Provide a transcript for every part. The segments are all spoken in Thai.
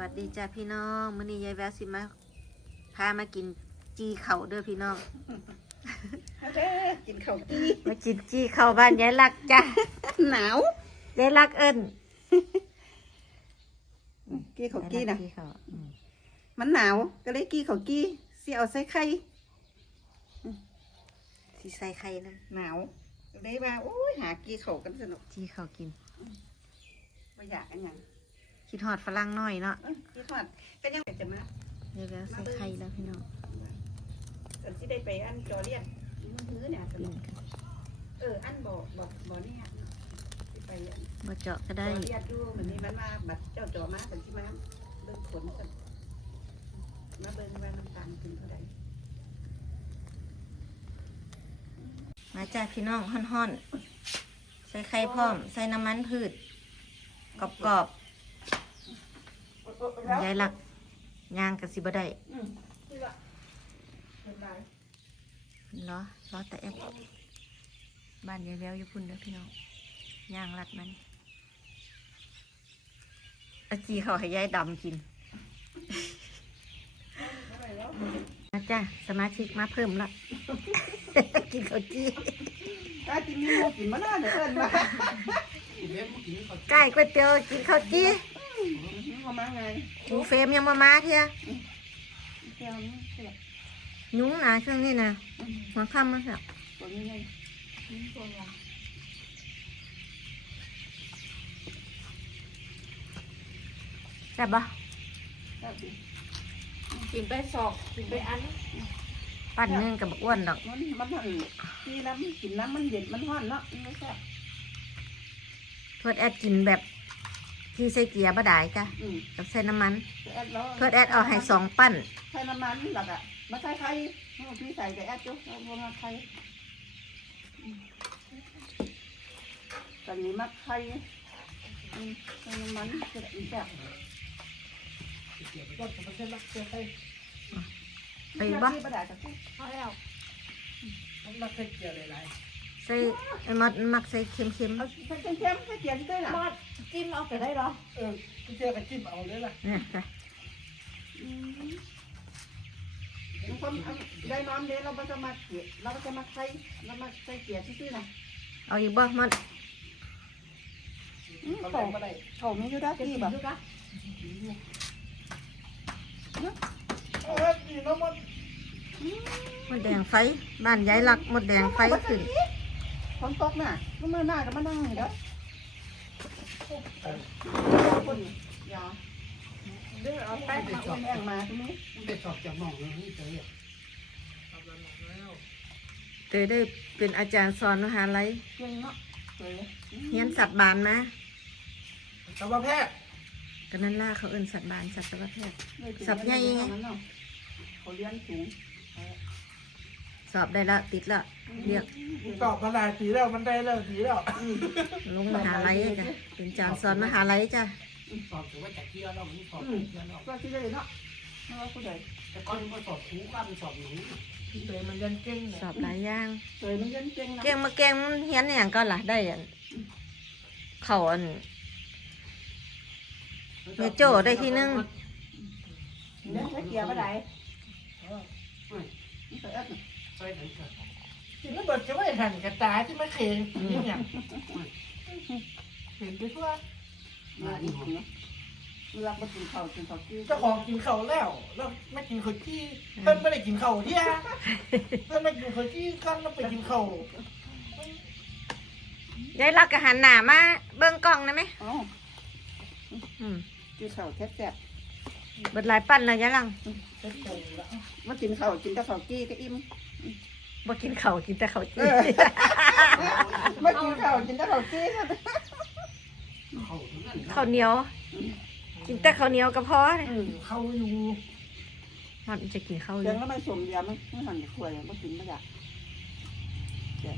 วัสดีจ้าพี่น้องมื้อนี้ยายแววสิมาพามากินจีเข่าเด้อพี่น้องเอาเด้อกินข้าวกี้มากินจีเข่าบ้านยายลักจ้าหนาวยายลักเอิ้นกี้ข้าวกี้นะจีเข่าอืมมันหนาวก็เลยกี้ข้าวกี้สิเอาใส่ไข่สิใส่ไข่นะหนาวก็เลยว่าโอ้ยหากี้ข้าวกันสนุกจีเข่ากินบ่อยากอันหยัง คิดฮอดฝรั่งน้อยเนาะเอ้ยกี้ทอดเป็นยังไงจะมายายแววใส่ไข่แล้วพี่น้องสันสิได้ไปอันจอเรียนมือถือเนี่ยสกินุนกกันเอออันบ่บ่บ่เนี่ยสิไปอันบ่เจาะก็จได้อเรียนดูเหมือนนี้มันมาบัดเจ้าจอมาสันสิมาเบิ่งขนสันมาเบิ่งว่าน้ำตาลขึ้นเท่าใดมาจ้าพี่น้องห่อนๆใส่ไข่พร้อม ใส่น้ำมันพืชกรอบๆ ยายลักย่างกับสิบ่ได้อืมนี่ละเรียบร้อยเหรอรอแต่แอปบ้านยายแววอยู่พุ่นเด้อพี่น้องย่างรัดมันอาจีเขาให้ยายดำกินมาจ้าสมาชิกมาเพิ่มละกินข้าวจีถ้ากินมีหมูกินมะนาวเดี๋ยวเอิ้นมาไก่ก๋วยเตี๋ยวกินข้าวจี เอามาไงหมูเฟรมยังมามาเทียเที่ยวนี้เที่ยวยุ้งนะช่วงนี้นะหัวค่ำมาแล้วตัวนี้ไงนี่ตัวยาแซ่บปะครับสิกินไปสอกกินไปอัน ปั้นนึ่งกับบักอ้วนดอก มันมันหันที่น้ำกินน้ำมันเย็นมันร้อนเนาะมันไม่ใช่บเพื่อแอดกินแบบ ที่ใส่เกียร์บะได้จ้ะอืมกับใส่น้ำมันแต่แอดแล้วเพื่อแอดเอาให้สองปั้น ใส่น้ำมันหลักอะมาใส่ไข่เอาพี่ใส่แต่แอดจุ๊บเอาลงมาไข่อืมตอนนี้มักไข่อืมใส่น้ำมันจะได้แซ่บไปบ่ที่ประดาจะพูดเอาแล้ว ใส่ไอ้มดมักใส่เค็มเอาใส่เข้มๆใส่เกี๊ยวที่ได้หรอมอดจิ้มเอาไปได้เหรอเออกูเจอกับจิ้มเอาเลยล่ะๆเนี่ยจ้ะบางคนเอาได้น้ำเดี๋ยวเราก็จะมาเกลี่ยเราก็จะมาใส่เรามาใส่เกลี่ยซื่อๆนะเอาอีกบ่มดอืมเขาโถเล่นมาได้โถมีอยู่ด้านจะที่กินแบบดูกะเออดีเนาะมัน มดแดงไฟบ้านยายหลักมดแดงไฟขึ้นฝ นตกน่ะก็มาหน้าก็มานั่งเด้อคนยาเดือเอาแป้งมาเอาแรงมาตรงนี้มันได้สอบจากหมองเลยนี่เจอเนี่ยเตยได้เป็นอาจารย์สอนมหาลัยเก่งเนาะสวยเฮียนสัตว์บานมาสัตวแพทย์ก็นั่นล่าเขาเอิ้นสัตว์บานสัตวแพทย์เลยเป็นสับใหญ่ไงเขาเลี้ยงสูง สอบได้ละติดละเรียกตอบมาหลายปีแล้วมันได้แล้วปีแล้วลงมหาลัยจ้ะเป็นอาจารย์สอนมหาลัยจ้ะสอบถือว่าจากเที่ยวแล้วมันสอบเที่ยวแล้วก็ที่ได้เนาะไม่ว่าผู้ใดแต่ก่อนมันสอบคูกันสอบหนูที่เลยมันยันเก่งสอบหลายอย่างสวยมันเก่งเก่งนะเก่งมาเก่งมันเฮียนอหย่างก็ล่ะได้อันเขาอันเมโจ้ได้ที่หนึงเลี้ยงใส่เกียร์มาได้ใส่แอด ไปถึงกันที่มันเบิดจะไม่หันกระตายที่ไม่เข็งนี่เนี่ยเห็นไปทั่วมาอีกเนาะเวลาไปกินข้าวกินข้าวกี้เจ้าของกินข้าวแล้วแล้วไม่กินข้าวจี้เพิ่นไม่ได้กินข้าวที่ฮะเพิ่นไม่กินข้าวจี้กันแล้วไปกินข้าวยายรักกะหันหน้ามาเบิ่งกล้องได้ไหมอ๋ออืมกินข้าวแซ่บเบิดหลายปั้นแล้วยายลังเพิ่นโตแล้วๆมากินข้าวกินแต่ข้าวกี้ก็อิ่ม บ่กินข้าวกินแต่ข้าวเอจีอมากินข้าวกินแต่ข้าวกี้ก็ข้าวทั้งนั้นข้าวเหนียว กินแต่ข้าวเหนียวก็พอเลยเข้าอยู่มันจะกินข้าวอเดี๋ยยู่วแล้วมันสมยามันมันหั่นขวยมันกินไม่ได้เดี๋ยว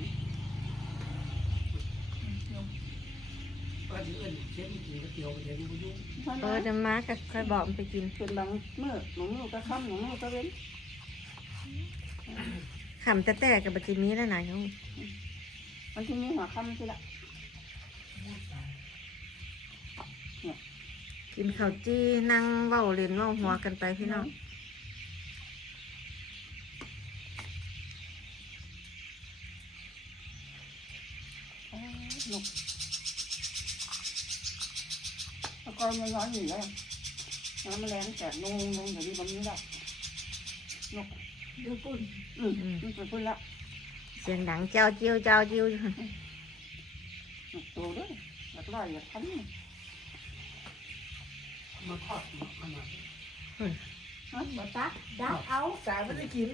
ก็ที่เอิ้นเชฟกินก๋วยเตี๋ยวเดี๋ยวนี้บ่ยุ่งมันเออจะมาก็ค่อยบอกมันไปกิน เป็นบางมื้อหนูมื้อก็ค่ำหนูมื้อก็เว้น ขำแต่แต่กับบัจิมีแล้วนะโยมมันที่มีหัวค่ำใช่ละกินข้าวจี้นั่งเว้าเล่นเว้าหัวกันไปพี่น้องนกแล้วก็มันร้อนอยู่แล้วน้ำแมลงแต่นงนงอย่างนี้มันไม่ได้ ดูปุ่นอืมมันไปพุ่นละเสียงดังเจ้าเจียวเจ้าเจียวอยู่นกตัวด้วยหลักร้อยหลักพันนี่มาทอดขนาดบ่ตักดักเอาสายไม่ได้กิน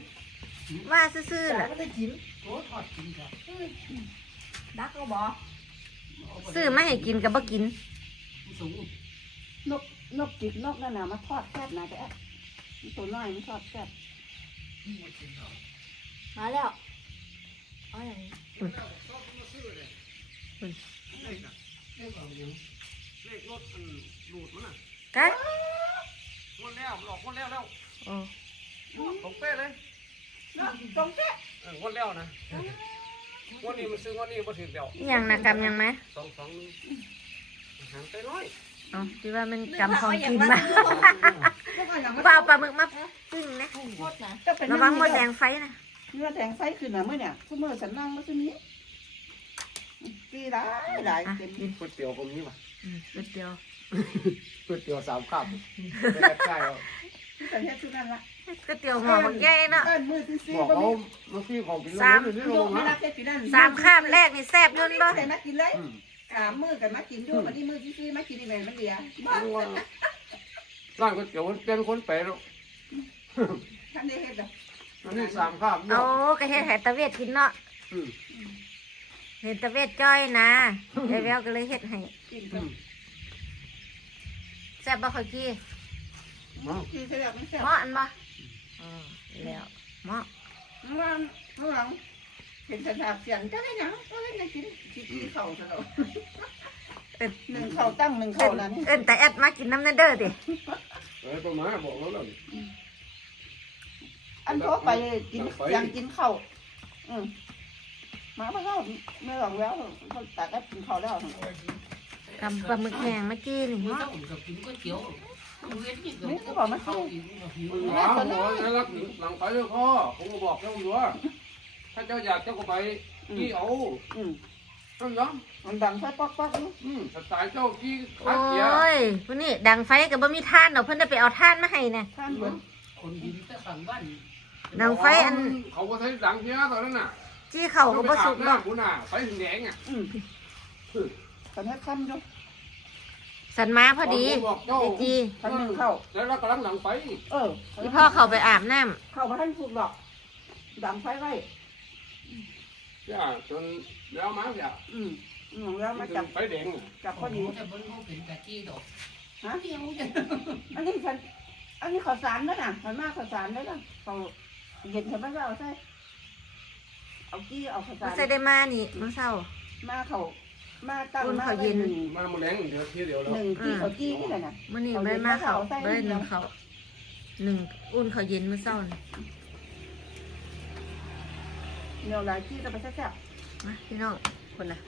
ว่าซื่อๆสายล่ะไม่ได้กินโอ้ทอดกินครับดักเอาบ่ซื้อมาให้กินกับบ่กินสูงนกนกจิกนกนั่นน่ะมาทอดแซ่บนะแต่ตัวน้อยมันทอดแซ่บ มาแล้วเอาอย่างนี้เลขรถมันหลุดมันอะกะงวดแล้วหลอกงวดแล้วแล้วโอ้ของเป๊ะเลยนะตรงแซ่เอองวดแล้วนะงวดนี้มันซื้องวดนี้มาถึงเดียวอิหยังนะกำยังไหมสองสองหนึ่งหางไปร้อยเอ๋อคิดว่ามันกำของกินมาแล้วก็อย่างเปล่าปลาหมึกมาปิ้งนะโคตรนะก็เป็นระวังมดแดงไฟนะเนื้อแดงไฟขึ้นนะเมื่อเนี่ยทุกเมื่อฉันนั่งแล้วจะมีปีหลายหลายอะเต็มกินก๋วยเตี๋ยวผมนี่ว่ะอืมก๋วยเตี๋ยวก๋วยเตี๋ยวสามข้าวไม่ได้ใช่หรอกแต่เนี่ยชุดนั้นละก๋วยเตี๋ยวหม้อบักใหญ่เนาะเอิ้นมือที่ซีบอกก็เขามีเมื่อกี้ของกินสามแล้วนี่โยลกงไม่มารักแค่ปีนั้นสามข้ามแรกนี่แซ่บยุ่นบ่แต่มากินเลยอืม สามมือกันมากินด้วยวันนี้มือที่ซีมากินอีเมลมันเดียบ้าร้านก๋วยเตี๋ยวมันเป็นคนเป๋แล้วท่านได้เห็นดอกอันนี้สามข้าวโอ้ก็เฮ็ดให้ตะเวทกินเนาะอืมเห็นตะเวทจ้อยนะยายแววก็เลยเฮ็ดให้กินอืมแซ่บบ่ค่อยกี้มากินเสร็จแล้วมันแซ่บเหมาะอันบ่อือแล้วเหมาะเมื่อวานเมื่อวาน เห็นสถาบเสียงก็ได้ยังก็ได้ยังกินกินกินเข่าซะแล้วเอิ้นหนึ่งเข่าตั้งหนึ่งเอิ้เข่านนั้นเอิ้นแต่แอดมากินน้ำเนเด้อติเออประมาณบอกแล้วแล้วอันโทรไปกินยังกินเข่าอืมมาเมื่อเราไม่หลงแล้วเขาตัดแล้วกินเข่าแล้วกำปลาหมึกแห้งเมื่อกี้นี่ Mới เหมาะ tao cũng กินก๋วยเตี๋ยว không biết gì Mấy cái bảo mất không thì cũng hiểu มึงหาหัวแล้วหลังไปเจ้าพ่อผมก็บอกเจ้าอยู่ว่า ถ้าเจ้าอยากเจ้าก็ไปกี่เอาอืมต้องย้อมมันดังไฟป๊อกป๊อกอยู่อืมสไตล์เจ้ากี่โอขาเกียร์้ยผู้นี้ดังไฟก็บ่มีท่านดอกเพิ่นได้ไปเอาท่านมาให้น่ะท่านเหมือน còn nhìn cái phẳng văn ดังไฟอันเขาก็ใช้ดังเกียร์ตอนนั้นน่ะจี้เข่าก็บ่สุกดอกคุณน่ะไฟถึงแดงอะอืมตอนนี้ค่ำอยู่สันมาพอดีบอกเจ้าไอ้จีท่านหนึ่งเข้า แล้วเรากำลังดังไฟเออพี่พ่อเข้าไปอาบน้ำเข้ามาท่านถูกหรอก ดังไฟไว้ จ้าจนแล้วมาจ้ะอืมอืมแล้วมาจับไฟแดงจับพอ còn ดี bố thì vẫn không phải cả chi đâu ฮะ nhiều chứ อันนี้ฉันอันนี้ข้าวสารด้วยนะมันมากข้าวสารด้วยนะเขาเย็นเขาไม่เอาใช่เอากี้เอาข้าวสามันรใส่ได้มานี่มันเศร้ามาเขามาตั้งอุ่นมาเขาเย็ไว้นหนึ่งมาแมลงเดียวทีเดียวแล้วหนึ่งที่เขาจี้นี่แหละนะมื่อนี้ไม่มาเขาไม่ได้หนึ่งเขาหนึ่งอุ่นเขาเย็นมื่อเศร้านี่ เดี๋ยวหลายที่จะไปแซ่บมาพี่น้องคนน่ะ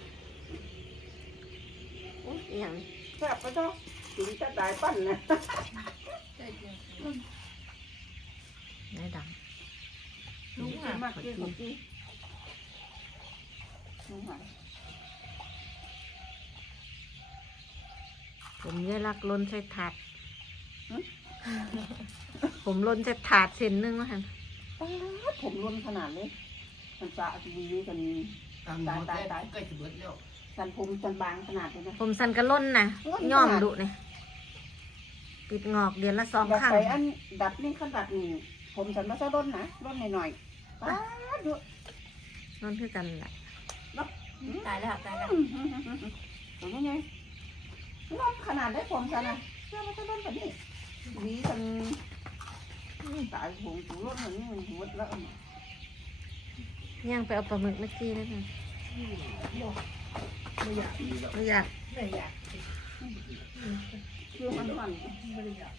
โอ้ยอหย่างนี้ๆแซ่บไปจ้ะถึงจะได้ปั้นนะไหนดังลุงหามากที่ของจี้ลุงหาผมยายรักล้นใส่ถาดผมล้นใส่ถาดเส้นหนึงว่าหันป๊าดผมรุนขนาดเลยมันสะอาดดีกัน thằng Tại- nó tại- cái tại. cái thì bớt liệu สันผมสันบางขนาดเลยนะ ผมสันกระล้นนะล้นย่อมขนาดดุเนี่ยปิดงอกเดือนละสองดับครั้งไปอันดับนี่ขั้นดับนี่ผมสันมาซะร่นนะร่นหน่อยๆป๊าดดูนั่นคือกันแหละตายแล้วตายแล้วผมยังไงร่นขนาดได้ผมสันนะเชื่อมาซะร่นแบบนี้หวีสันตายผมถูร่นแบบนี้มันหมดแล้ว ย่างไปเอาปลาหมึกเมื่อกี้นั่นน่ะไม่อยากไม่อยากไม่อยากคือมันมันไม่อยาก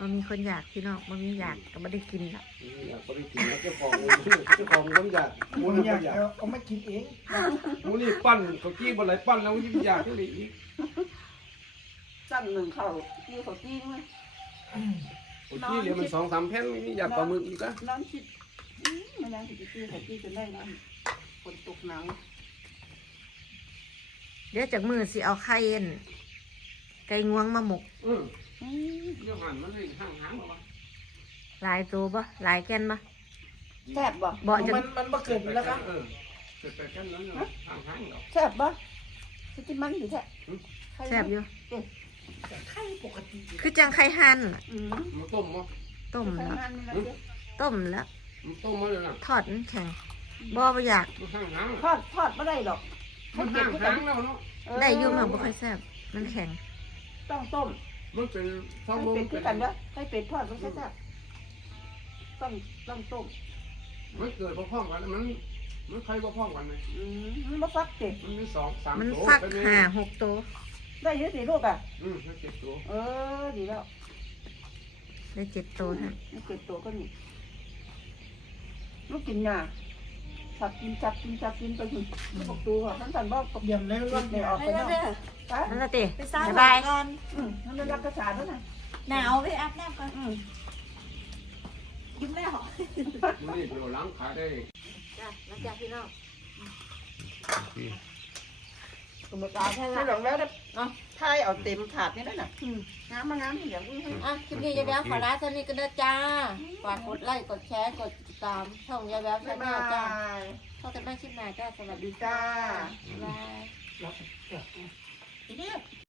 มันมีคนอยากพี่น้องมันมีอยากก็ไม่ได้กินละอยากไปกินแล้วเจ้าของเจ้าของคนอยากหมูมูนี่นี่อยากอยากเอามากินเองมูนี่ปั้นเขากี้บนไหลปั้นแล้วยิ่งอยากขึ้นอีกสั่งหนึ่งข้าวกี้ข้าวกี้นี่มั้ย เขากี้เหลือมันสองสามแผ่นนี่อยากปลาหมึกอีกอะน้ำชิดอืมไม่ได้ที่กี้ข้าวกี้จนได้นะฝนตกหนังเดี๋ยวจากมือสิเอาไข่เอ็นไก่งวงมาหมก อืมอืมเดี๋ยวหันมันให้ห่างหางหรอหลายตัวปะหลายแกนปะ แซ่บบ่บ่จะ มันมันบ่เกิดอยู่แล้วครับเออเกิดแต่แค่นั้นห่างหางหรอแซ่บบ่สิกินมันดิแซ่บแซ่บอยู่ ไข่ปกติคือจังไข่หั่นน่ะอืมมันต้มมั้ต้มไข่แล้วมันนี่ละเด้อต้มแล้ว มันต้มมาเลยนะทอดมันแข็งบ่บ่อยากมันห่างหางทอดทอดไม่ได้หรอกมันให้ห่างเก็บหาไว้งแล้วเนาะเออได้อยุ่มันบ่ค่อยแซ่บมันแข็งต้องต้มมันเป็นท้องให้ลมเป็ดคืเป็อนกันเด้อให้เป็ดทอดมันแซ่บๆต้องต้องต้มมันเกิดพร้อมกัน มัน มันใครพร้อมกันไหมอืมมันบ่ฟักเด็ดมันมีสองสามมันตัวฟักเป็นห้าหกตัว ได้เยอะสิลูกอะ อืมเจ็ดตัวเออ ดีแล้วได้เจ็ดตัวฮะนี่เก็บตัวก็นี่ลูกกินยาสับกินจับกินจับกินไปถึงลูกบอกตัวท่านสันบอกกับเยี่ยมเลยรรถถเดี๋เนี่ยยวออกไปเนาะไปนั่นละติไปซ่าบ๊ายบายก่อน อืมนั่นเป็นรักกระสาด้วยนะหนาวไปอาบน้ำก่อนอืมยิ้มแล้วมันนี่เราล้างขายได้จ้ะแล้วจ้ะพี่น้อง สมมติว่าใช่หลงแล้วเนาะทายเอาเต็มถาดนี่ได้น่ะอืม งามมางามอย่างนี้ให้อะคลิปนี้ยายแววขอลาเท่านี้ก็ได้จ้า ฝากกดไลค์ กดแชร์ กดติดตามช่องยายแววชาบ๊ายแนบาลจ้าย พบกันใหม่คลิปหน้าจ้า สวัสดีจ้า จ้า บ๊ายบายรับทีนี้